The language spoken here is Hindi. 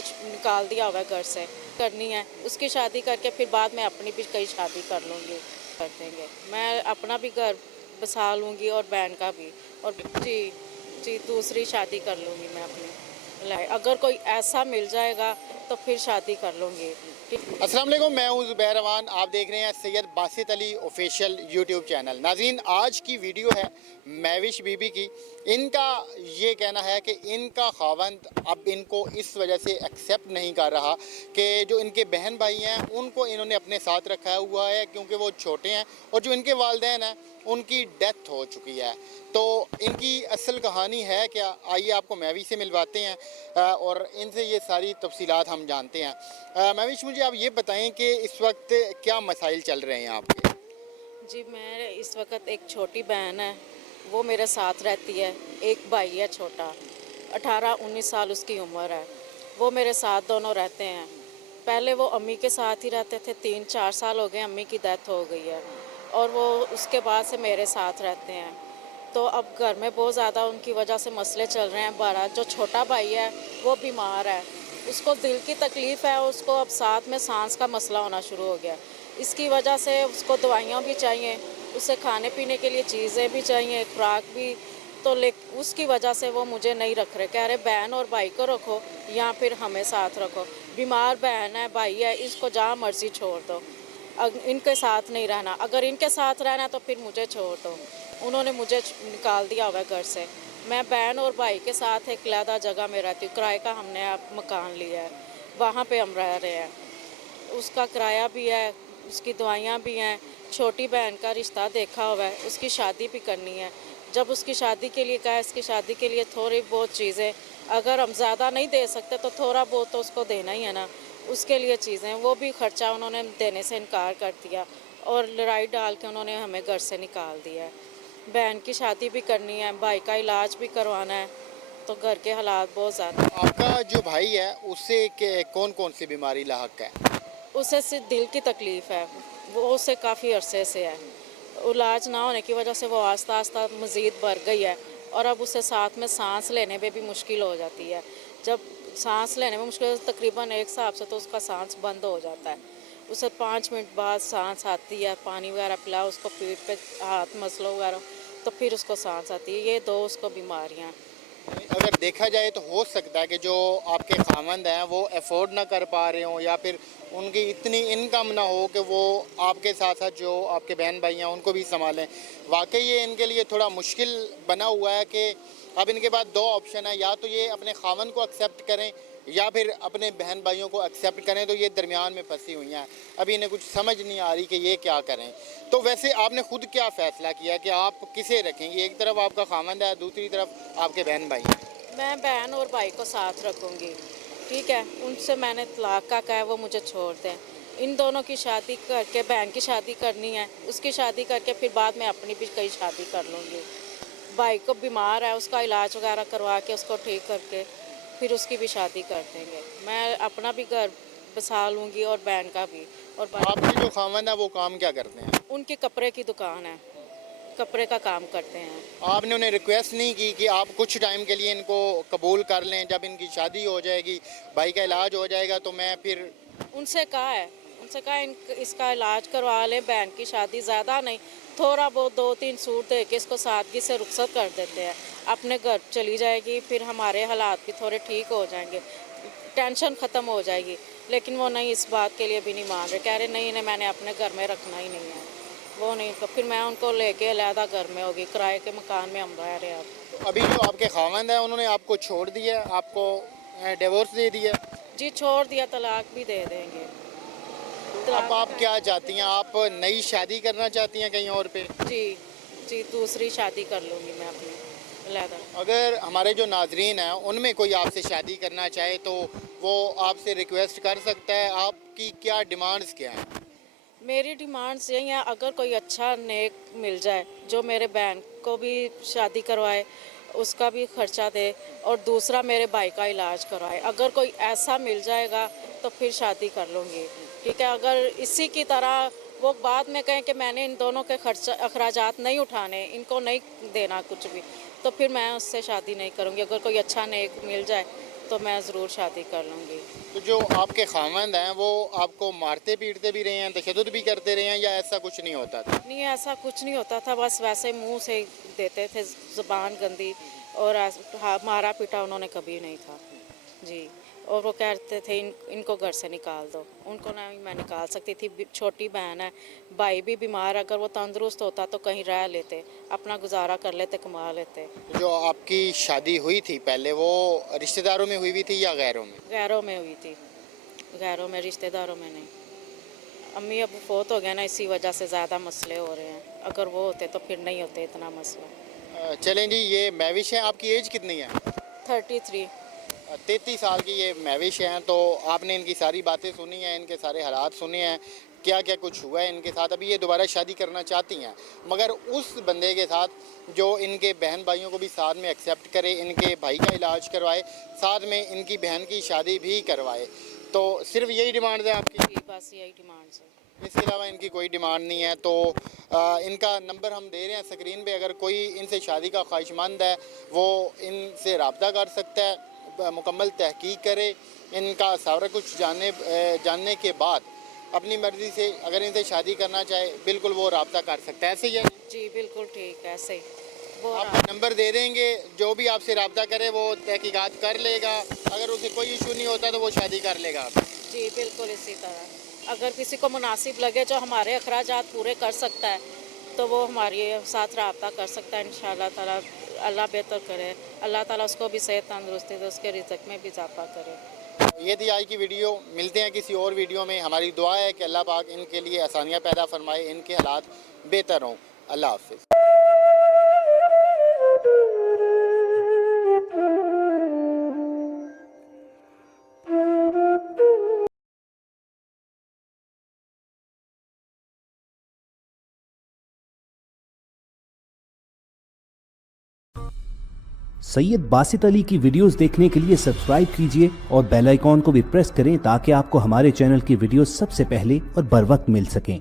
मुझे निकाल दिया हुआ है घर से। करनी है उसकी शादी करके फिर बाद में अपनी भी कहीं शादी कर लूँगी, कर देंगे। मैं अपना भी घर बसा लूँगी और बहन का भी। और जी जी दूसरी शादी कर लूँगी मैं अपनी। अगर कोई ऐसा मिल जाएगा तो फिर शादी कर लूँगी। अस्सलाम वालेकुम, मैं हूं ज़ुबैर रवान। आप देख रहे हैं Syed Basit Ali official YouTube channel. नाज़रीन, आज की वीडियो है महविश बीबी की। इनका ये कहना है कि इनका खावंद अब इनको इस वजह से एक्सेप्ट नहीं कर रहा कि जो इनके बहन भाई हैं उनको इन्होंने अपने साथ रखा हुआ है क्योंकि वो छोटे हैं और जो इनके वालिदैन हैं उनकी डेथ हो चुकी है। तो इनकी असल कहानी है क्या, आइए आपको महविश से मिलवाते हैं और इनसे ये सारी तफसीलात हम जानते हैं। महविश, मुझे आप ये बताएं कि इस वक्त क्या मसाइल चल रहे हैं आपके? जी मैं इस वक्त एक छोटी बहन है, वो मेरे साथ रहती है। एक भाई है छोटा, 18-19 साल उसकी उम्र है। वो मेरे साथ दोनों रहते हैं। पहले वो अम्मी के साथ ही रहते थे, 3-4 साल हो गए, अम्मी की डेथ हो गई है और वो उसके बाद से मेरे साथ रहते हैं। तो अब घर में बहुत ज़्यादा उनकी वजह से मसले चल रहे हैं। बड़ा जो छोटा भाई है वो बीमार है, उसको दिल की तकलीफ़ है, उसको अब साथ में सांस का मसला होना शुरू हो गया। इसकी वजह से उसको दवाइयाँ भी चाहिए, उसे खाने पीने के लिए चीज़ें भी चाहिए, खुराक भी। तो ले उसकी वजह से वो मुझे नहीं रख रहे, कह रहे बहन और भाई को रखो या फिर हमें साथ रखो। बीमार बहन है, भाई है, इसको जहाँ मर्जी छोड़ दो, इनके साथ नहीं रहना। अगर इनके साथ रहना तो फिर मुझे छोड़ दो। उन्होंने मुझे निकाल दिया हुआ है घर से। मैं बहन और भाई के साथ एक अलहदा जगह में रहती हूँ, किराए का हमने आप मकान लिया है, वहाँ पे हम रह रहे हैं। उसका किराया भी है, उसकी दवाइयाँ भी हैं। छोटी बहन का रिश्ता देखा हुआ है, उसकी शादी भी करनी है। जब उसकी शादी के लिए कहा, इसकी शादी के लिए थोड़ी बहुत चीज़ें, अगर हम ज़्यादा नहीं दे सकते तो थोड़ा बहुत तो उसको देना ही है ना। उसके लिए चीज़ें, वो भी खर्चा उन्होंने देने से इनकार कर दिया और लड़ाई डाल के उन्होंने हमें घर से निकाल दिया है। बहन की शादी भी करनी है, भाई का इलाज भी करवाना है, तो घर के हालात बहुत ज़्यादा। आपका जो भाई है उससे कौन कौन सी बीमारी लाहक है? उसे सिर्फ दिल की तकलीफ़ है, वो उसे काफ़ी अरसे से है। इलाज ना होने की वजह से वो आस्ता आस्ता मज़ीद बढ़ गई है और अब उसे साथ में सांस लेने में भी मुश्किल हो जाती है। जब सांस लेने में मुश्किल तकरीबन एक हिसाब से तो उसका सांस बंद हो जाता है। उसे 5 मिनट बाद सांस आती है, पानी वगैरह पिलाओ उसको, पीठ पे हाथ मसलो वगैरह, तो फिर उसको सांस आती है। ये दो उसको बीमारियाँ। अगर देखा जाए तो हो सकता है कि जो आपके खामंद हैं वो अफोर्ड ना कर पा रहे हों या फिर उनकी इतनी इनकम ना हो कि वो आपके साथ साथ जो आपके बहन भाई हैं उनको भी संभालें। वाकई ये इनके लिए थोड़ा मुश्किल बना हुआ है कि अब इनके पास दो ऑप्शन है, या तो ये अपने खामंद को एक्सेप्ट करें या फिर अपने बहन भाइयों को एक्सेप्ट करें। तो ये दरमियान में फंसी हुई हैं, अभी इन्हें कुछ समझ नहीं आ रही कि ये क्या करें। तो वैसे आपने खुद क्या फ़ैसला किया कि आप किसे रखेंगे? एक तरफ आपका खामंद है, दूसरी तरफ आपके बहन भाई हैं। मैं बहन और भाई को साथ रखूँगी, ठीक है। उनसे मैंने तलाक का कहा है, वो मुझे छोड़ दें। इन दोनों की शादी करके, बहन की शादी करनी है, उसकी शादी करके फिर बाद में अपनी भी कहीं शादी कर लूँगी। भाई को बीमार है, उसका इलाज वगैरह करवा के उसको ठीक करके फिर उसकी भी शादी कर देंगे। मैं अपना भी घर बसा लूँगी और बहन का भी। और आपके जो खामंद है वो काम क्या करते हैं? उनकी कपड़े की दुकान है, कपड़े का काम करते हैं। आपने उन्हें रिक्वेस्ट नहीं की कि आप कुछ टाइम के लिए इनको कबूल कर लें, जब इनकी शादी हो जाएगी, भाई का इलाज हो जाएगा तो मैं फिर? उनसे कहा है, उनसे कहा इसका इलाज करवा लें, बहन की शादी ज़्यादा नहीं, थोड़ा बहुत 2-3 सूट दे के इसको सादगी से रुखसत कर देते हैं, अपने घर चली जाएगी, फिर हमारे हालात भी थोड़े ठीक हो जाएंगे, टेंशन ख़त्म हो जाएगी। लेकिन वो नहीं, इस बात के लिए भी नहीं मान रहे, कह रहे नहीं, इन्हें मैंने अपने घर में रखना ही नहीं है। वो नहीं, तो फिर मैं उनको लेके अलहदा घर में होगी, किराए के मकान में हम रह रहे हैं अब। तो अभी जो आपके खामंद है उन्होंने आपको छोड़ दिया, आपको डिवोर्स दे दिया? जी छोड़ दिया, तलाक भी दे देंगे। अब आप क्या चाहती हैं? आप नई शादी करना चाहती हैं कहीं और पे? जी जी दूसरी शादी कर लूँगी मैं अपनी अलहदा। अगर हमारे जो नाजरीन हैं उनमें कोई आपसे शादी करना चाहे तो वो आपसे रिक्वेस्ट कर सकता है। आपकी क्या डिमांड्स क्या हैं? मेरी डिमांड्स यही हैं, अगर कोई अच्छा नेक मिल जाए जो मेरे बहन को भी शादी करवाए, उसका भी खर्चा दे और दूसरा मेरे भाई का इलाज करवाए। अगर कोई ऐसा मिल जाएगा तो फिर शादी कर लूँगी, ठीक है। अगर इसी की तरह वो बाद में कहें कि मैंने इन दोनों के खर्चा अखराजात नहीं उठाने, इनको नहीं देना कुछ भी, तो फिर मैं उससे शादी नहीं करूँगी। अगर कोई अच्छा नेक मिल जाए तो मैं ज़रूर शादी कर लूँगी। तो जो आपके खामंद हैं वो आपको मारते पीटते भी रहे हैं, तशद्दुद भी करते रहे हैं, या ऐसा कुछ नहीं होता था? नहीं, ऐसा कुछ नहीं होता था, बस वैसे मुंह से ही देते थे, ज़ुबान गंदी, और मारा पीटा उन्होंने कभी नहीं था जी। और वो कहते थे इनको घर से निकाल दो, उनको ना मैं निकाल सकती थी, छोटी बहन है, भाई भी बीमार, अगर वो तंदुरुस्त होता तो कहीं रह लेते, अपना गुजारा कर लेते, कमा लेते। जो आपकी शादी हुई थी पहले, वो रिश्तेदारों में हुई हुई थी या गैरों में? गैरों में हुई थी, गैरों में, रिश्तेदारों में नहीं। अम्मी अब फोत हो गया ना, इसी वजह से ज़्यादा मसले हो रहे हैं, अगर वो होते तो फिर नहीं होते इतना मसला। चलें जी, ये महविश है, आपकी एज कितनी है? 33। 33 साल की ये महविश हैं। तो आपने इनकी सारी बातें सुनी हैं, इनके सारे हालात सुने हैं, क्या क्या कुछ हुआ है इनके साथ। अभी ये दोबारा शादी करना चाहती हैं, मगर उस बंदे के साथ जो इनके बहन भाइयों को भी साथ में एक्सेप्ट करे, इनके भाई का इलाज करवाए, साथ में इनकी बहन की शादी भी करवाए। तो सिर्फ यही डिमांड है आपकी? जी, बस यही डिमांड है, इसके अलावा इनकी कोई डिमांड नहीं है। तो इनका नंबर हम दे रहे हैं स्क्रीन पे, अगर कोई इनसे शादी का ख्वाहिशमंद है वो इनसे रब्ता कर सकता है, मुकम्मल तहकीक करे, इनका सारा कुछ जानने के बाद अपनी मर्ज़ी से अगर इनसे शादी करना चाहे बिल्कुल वो रब्ता कर सकता है। ऐसे ही है जी, बिल्कुल ठीक है, ऐसे ही वो आप नंबर दे देंगे, जो भी आपसे रब्ता करे वो तहकीकात कर लेगा, अगर उसे कोई इशू नहीं होता तो वो शादी कर लेगा। जी, बिल्कुल इसी तरह, अगर किसी को मुनासिब लगे जो हमारे अखराजात पूरे कर सकता है तो वो हमारे साथ रब्ता कर सकता है। इंशाअल्लाह ताला अल्लाह बेहतर करे, अल्लाह ताला उसको भी सेहत तंदुरुस्ती दे, उसके रिज़्क़ में भी इजाफा करे। ये थी आज की वीडियो, मिलते हैं किसी और वीडियो में। हमारी दुआ है कि अल्लाह पाक इनके लिए आसानियाँ पैदा फरमाए, इनके हालात बेहतर हों। अल्लाह हाफ़िज़। सैयद बासित अली की वीडियोस देखने के लिए सब्सक्राइब कीजिए और बेल आइकॉन को भी प्रेस करें ताकि आपको हमारे चैनल की वीडियोस सबसे पहले और बर वक्त मिल सकें।